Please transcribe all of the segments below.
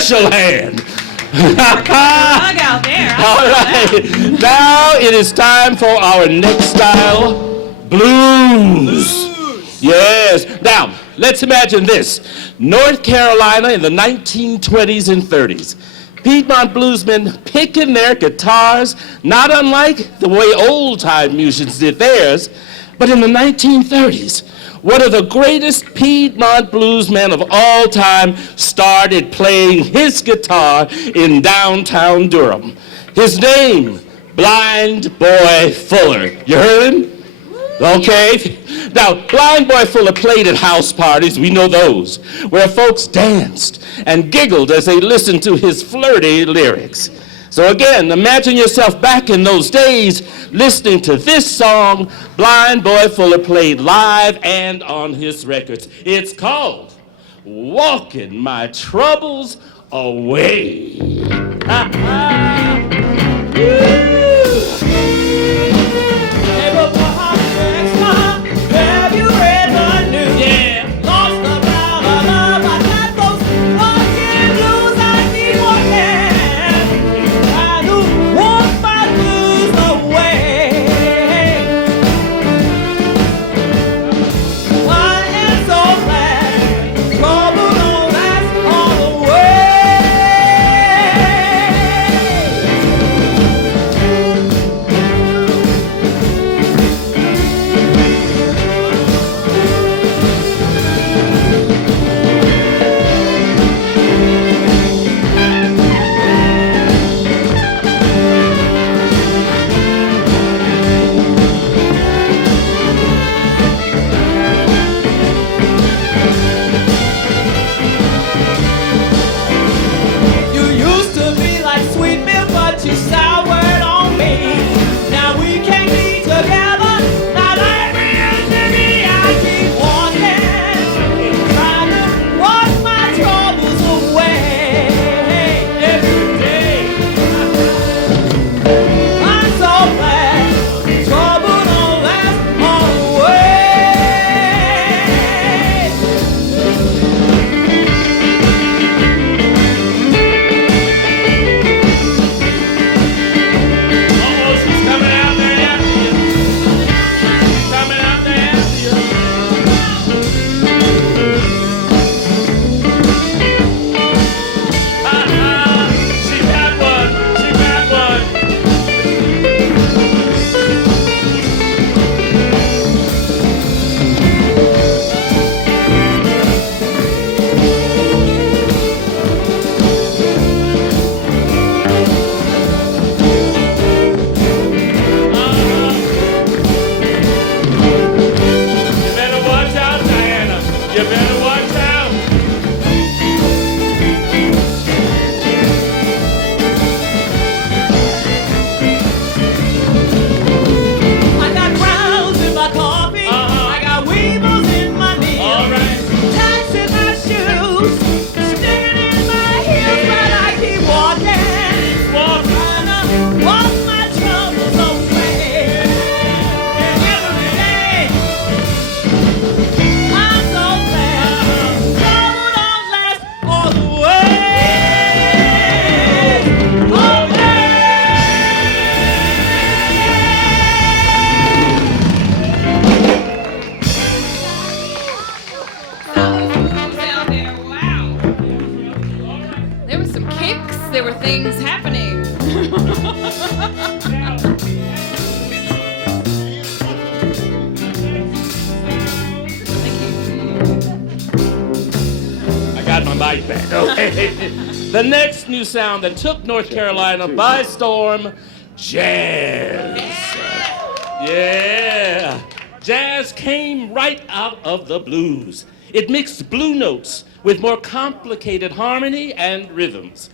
special hand. Out there. All right. Now it is time for our next style, blues. Yes. Now, let's imagine this. North Carolina in the 1920s and 30s. Piedmont bluesmen picking their guitars, not unlike the way old-time musicians did theirs, but in the 1930s, one of the greatest Piedmont bluesmen of all time started playing his guitar in downtown Durham. His name, Blind Boy Fuller. You heard him? Okay. Now, Blind Boy Fuller played at house parties, we know those, where folks danced and giggled as they listened to his flirty lyrics. So again, imagine yourself back in those days listening to this song Blind Boy Fuller played live and on his records. It's called Walking My Troubles Away. Have you read the news? Yeah. Lost the power of love. I got those walking blues. I keep walking. Trying to walk my blues away. I am so glad trouble don't last all the way. You used to be like sweet milk, but you soured on me. Now we can't be together. Now let me into me. I keep walking, trying to wash my troubles away every day. I'm so glad trouble don't last all the way. Uh-oh, she's coming out there after you. She's coming out there after you. She got one. She got one. You better watch out, Diana. You better watch out. I got grounds in my coffee. I got weevils in my knees. All right. Tacks in my shoes. Sticking in my heels, but I keep walking. Walk. Trying to walk my troubles away. Every day. I'm so glad trouble don't last all the way. Oh, Down there. Wow. There were some kicks. There were things happening. I got my mic back. Okay. The next new sound that took North Carolina by storm, jazz. Yeah. Jazz came right out of the blues. It mixed blue notes with more complicated harmony and rhythms.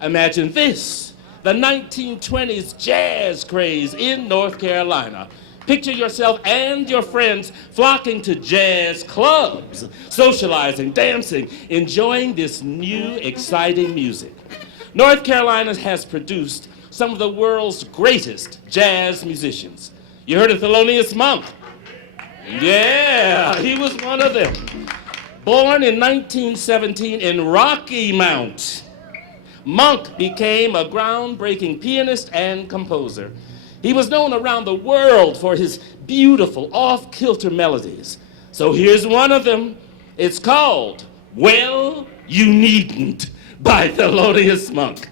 Imagine this, the 1920s jazz craze in North Carolina. Picture yourself and your friends flocking to jazz clubs, socializing, dancing, enjoying this new, exciting music. North Carolina has produced some of the world's greatest jazz musicians. You heard of Thelonious Monk? Yeah, he was one of them. Born in 1917 in Rocky Mount, Monk became a groundbreaking pianist and composer. He was known around the world for his beautiful off-kilter melodies. So here's one of them. It's called Well, You Needn't by Thelonious Monk.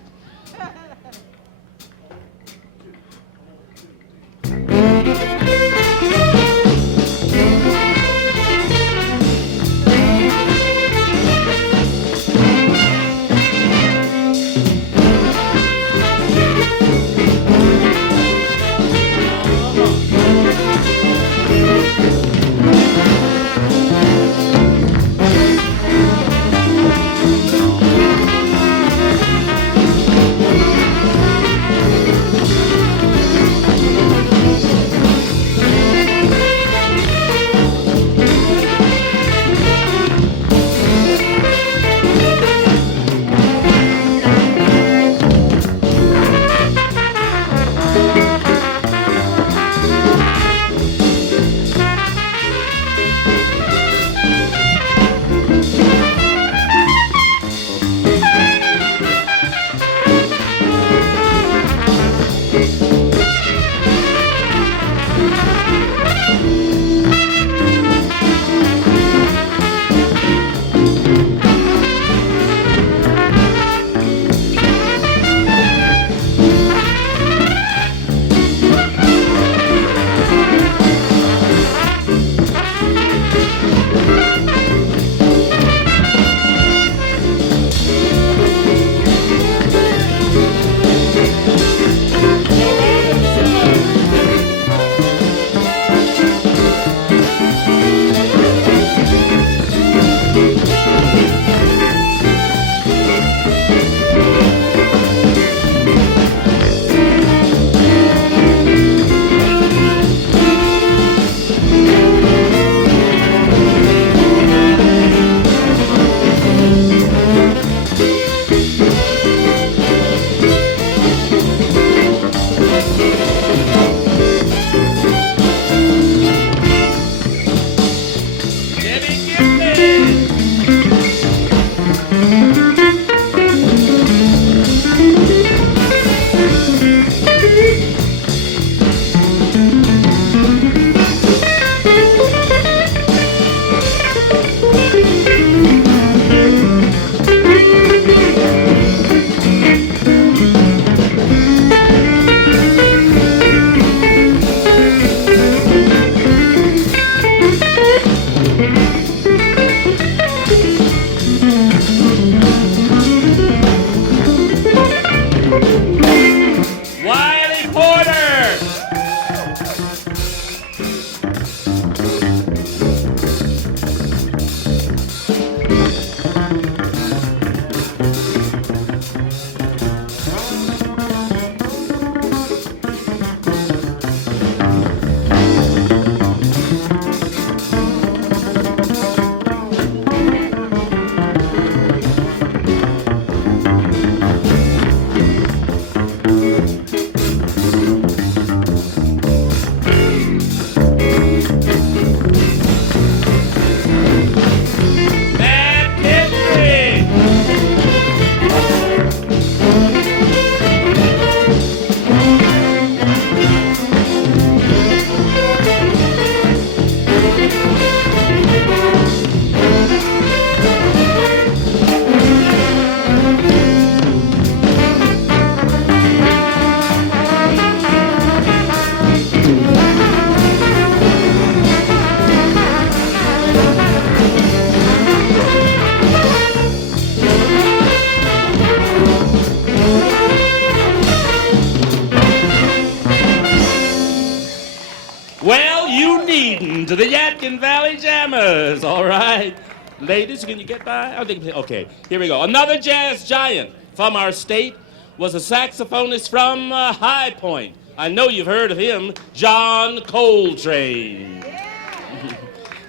To the Yadkin Valley Jammers, all right. Ladies, can you get by? I think, okay, here we go. Another jazz giant from our state was a saxophonist from High Point. I know you've heard of him, John Coltrane. Yeah.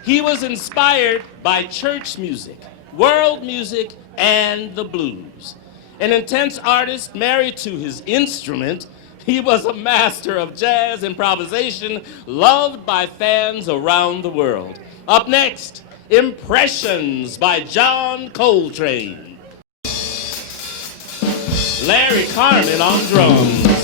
He was inspired by church music, world music, and the blues. An intense artist married to his instrument, he was a master of jazz improvisation, loved by fans around the world. Up next, Impressions by John Coltrane. Larry Carmen on drums.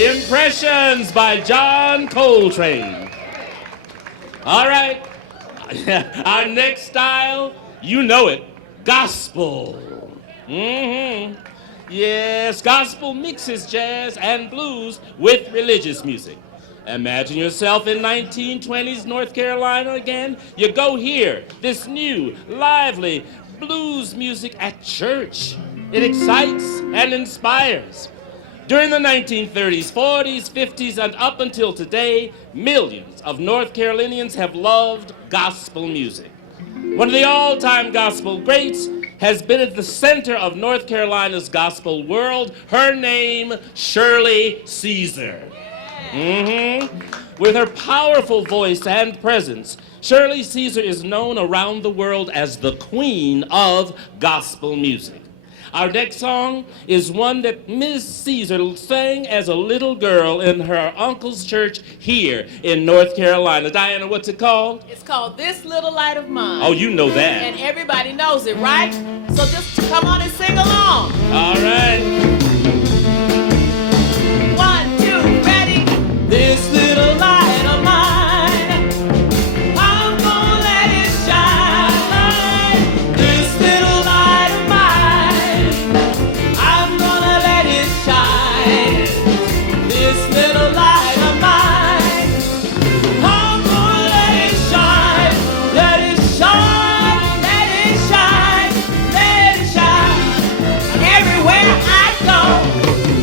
Impressions by John Coltrane. All right. Our next style, you know it, gospel. Yes, gospel mixes jazz and blues with religious music. Imagine yourself in 1920s North Carolina again. You go hear this new, lively blues music at church. It excites and inspires. During the 1930s, 40s, 50s, and up until today, millions of North Carolinians have loved gospel music. One of the all-time gospel greats has been at the center of North Carolina's gospel world. Her name, Shirley Caesar. With her powerful voice and presence, Shirley Caesar is known around the world as the queen of gospel music. Our next song is one that Miss Caesar sang as a little girl in her uncle's church here in North Carolina. Diana, what's it called? It's called This Little Light of Mine. Oh, you know that. And everybody knows it, right? So just come on and sing along. All right. 1, 2, ready? This little light of mine, I'm gonna let it shine. This little light of mine, I'm gonna let it shine. This little light of mine, I'm gonna let it shine. Let it shine, let it shine, let it shine. Everywhere I go,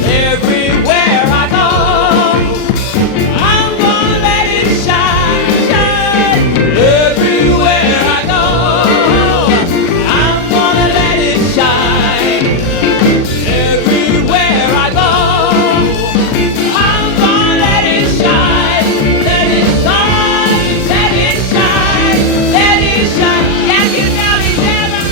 everywhere I go, I'm gonna let it shine, shine. Everywhere I go, I'm gonna let it shine. Everywhere I go, I'm gonna let it shine. Let it shine, let it shine, let it shine. Can you tell me better?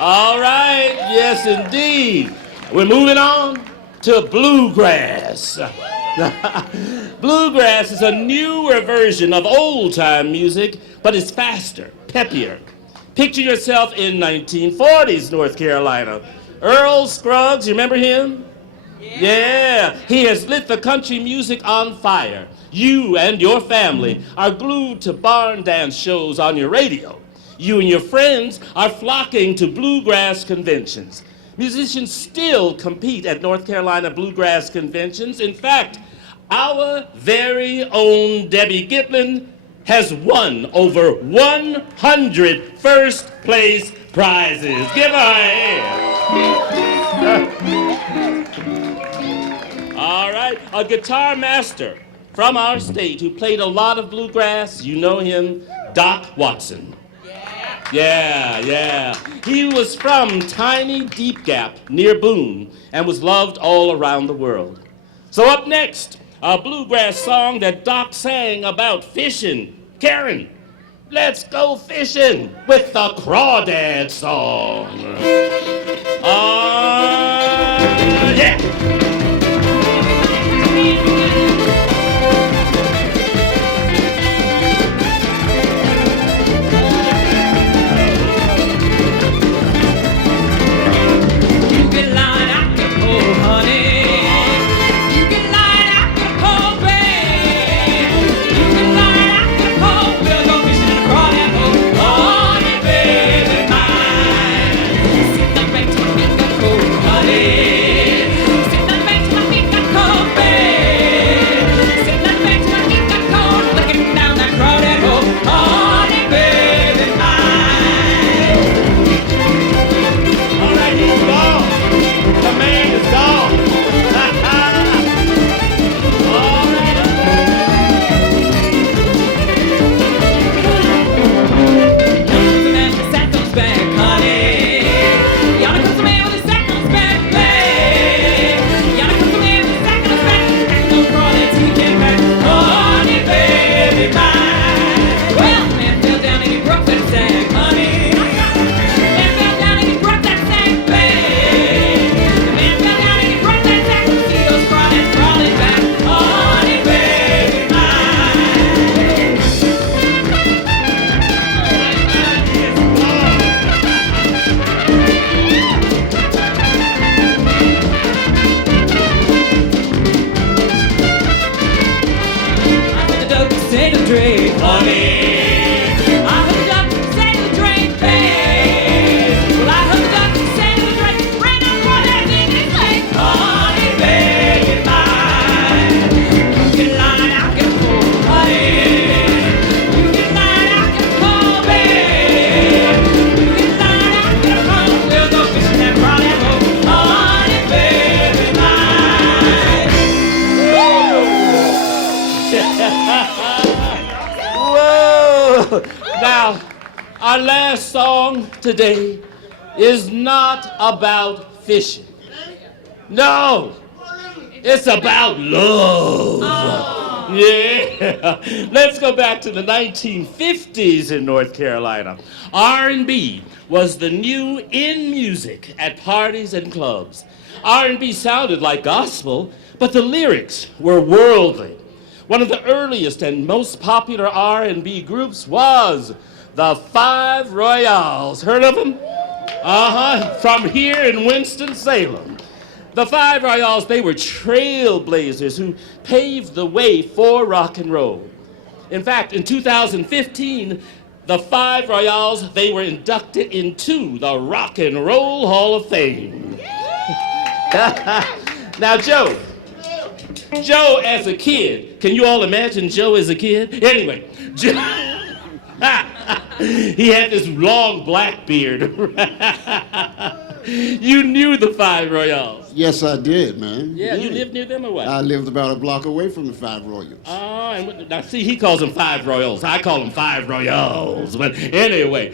All right, yes indeed. We're moving on to bluegrass. Bluegrass is a newer version of old-time music, but it's faster, peppier. Picture yourself in 1940s North Carolina. Earl Scruggs, you remember him? Yeah, he has lit the country music on fire. You and your family are glued to barn dance shows on your radio. You and your friends are flocking to bluegrass conventions. Musicians still compete at North Carolina bluegrass conventions. In fact, our very own Debbie Gitlin has won over 100 first place prizes. Give her a hand. All right, a guitar master from our state who played a lot of bluegrass. You know him, Doc Watson. Yeah. He was from tiny Deep Gap near Boone and was loved all around the world. So up next, a bluegrass song that Doc sang about fishing. Karen, let's go fishing with the Crawdad song. Yeah. Now, our last song today is not about fishing. No, it's about love. Yeah. Let's go back to the 1950s in North Carolina. R&B was the new in music at parties and clubs. R&B sounded like gospel, but the lyrics were worldly. One of the earliest and most popular R&B groups was the Five Royals. Heard of them? From here in Winston-Salem. The Five Royals, they were trailblazers who paved the way for rock and roll. In fact, in 2015, the Five Royals, they were inducted into the Rock and Roll Hall of Fame. Now, Joe as a kid, can you all imagine Joe as a kid? Anyway, Joe, he had this long black beard. You knew the Five Royals. Yes, I did, man. Yeah, you lived near them or what? I lived about a block away from the Five Royals. Oh, and now see, he calls them Five Royals. I call them Five Royals. But anyway.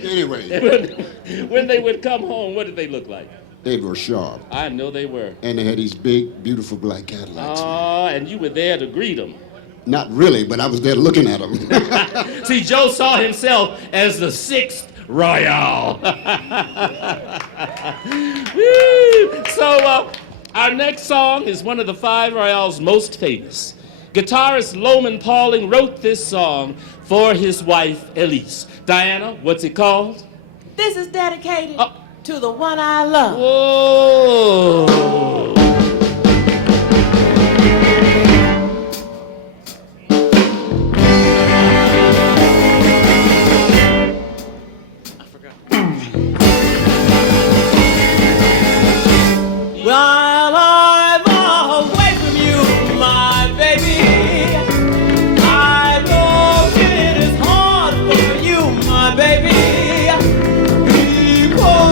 When they would come home, what did they look like? They were sharp. I know they were. And they had these big, beautiful black Cadillacs. Oh, and you were there to greet them. Not really, but I was there looking at them. See, Joe saw himself as the sixth Royal. So, our next song is one of the Five Royals' most famous. Guitarist Loman Pauling wrote this song for his wife, Elise. Diana, what's it called? This is dedicated to the one I love. Whoa. While I'm away from you, my baby, I know it is hard for you, my baby, because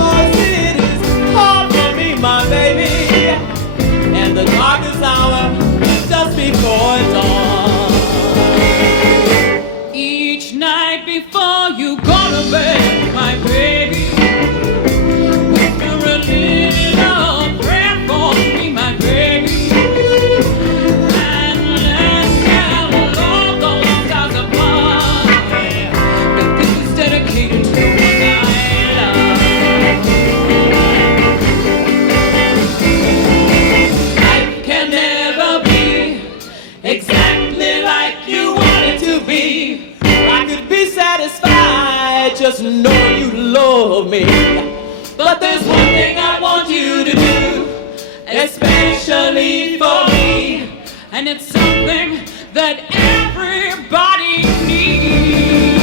especially for me. And it's something that everybody needs.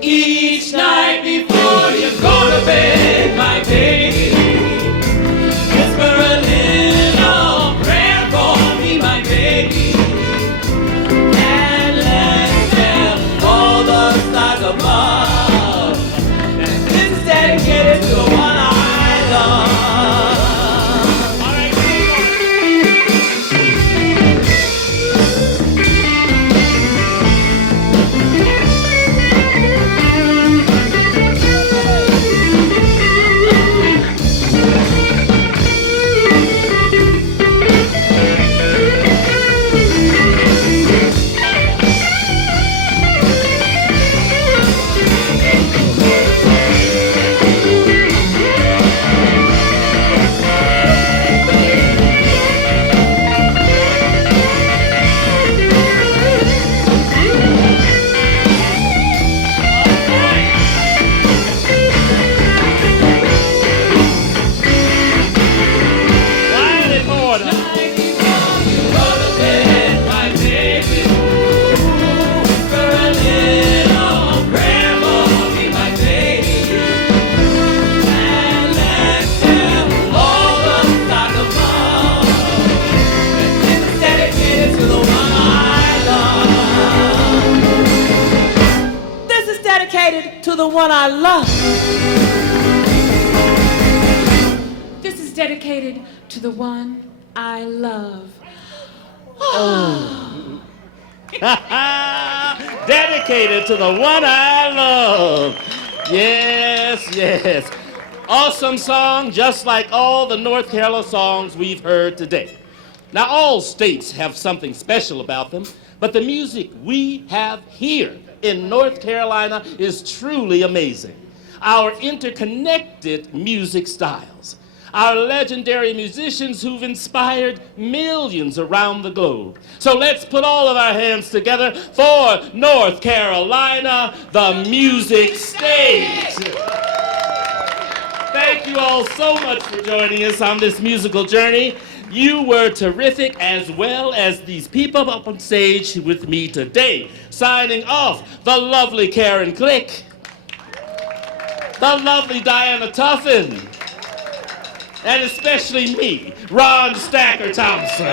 Each night before you go to bed, my baby, whisper a little prayer for me, my baby, and let's tell all the stars above that this is dedicated to the one I love. To the one I love. This is dedicated to the one I love. Dedicated to the one I love. Yes, yes. Awesome song, just like all the North Carolina songs we've heard today. Now, all states have something special about them, but the music we have here in North Carolina is truly amazing. Our interconnected music styles, our legendary musicians who've inspired millions around the globe. So let's put all of our hands together for North Carolina, the music state. Thank you all so much for joining us on this musical journey. You were terrific, as well as these people up on stage with me today. Signing off, the lovely Karen Click, the lovely Diana Tuffin, and especially me, Ron Stacker Thompson.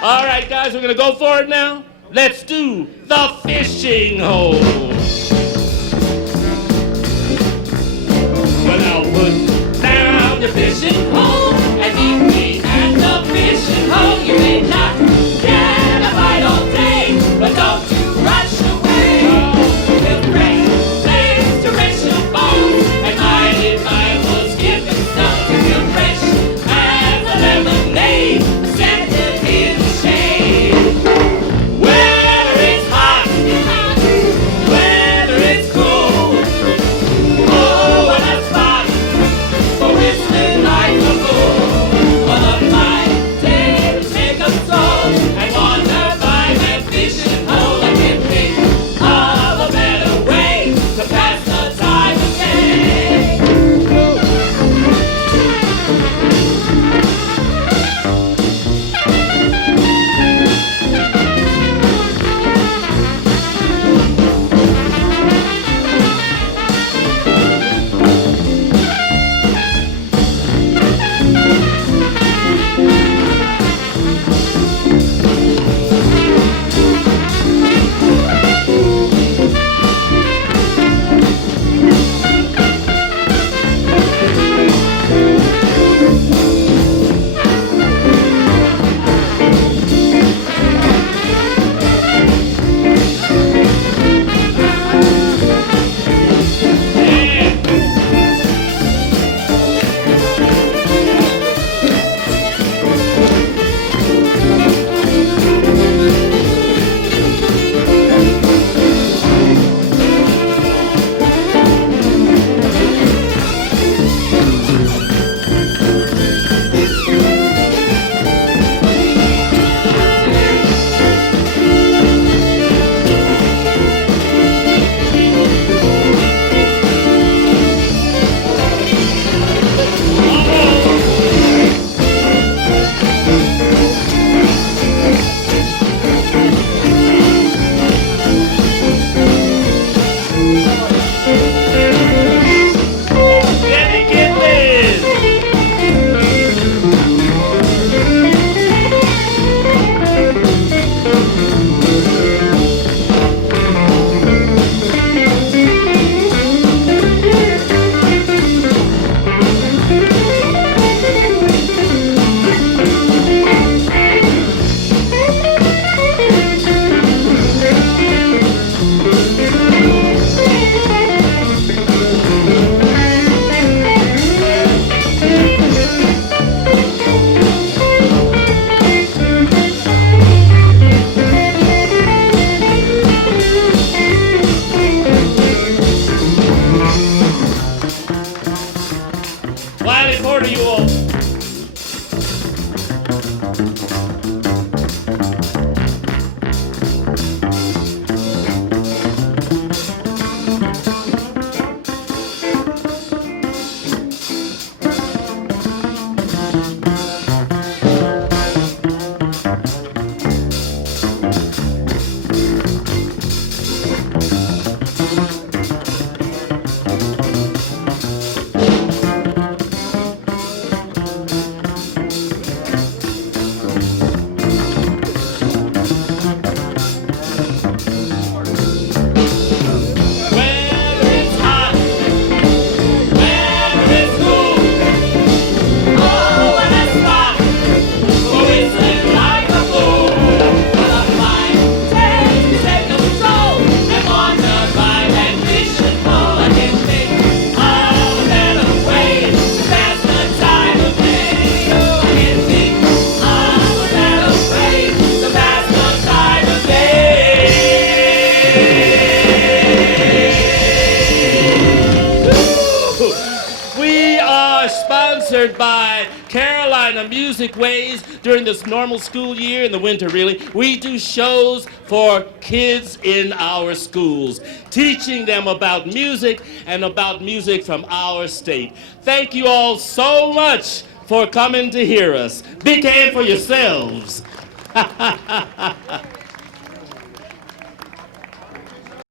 All right, guys, we're gonna go for it now. Let's do the fishing hole. Well, I'll put down your fishing pole and meet me at the fishing hole. You may not get a bite all day, but don't you rush away. With great things to rest your bones, and mind if I was skipping stones, you feel fresh as a lemonade, standing in the shade. Whether it's hot, whether more to you all. By Carolina Music Ways during this normal school year, in the winter really. We do shows for kids in our schools, teaching them about music and about music from our state. Thank you all so much for coming to hear us. Big hand for yourselves.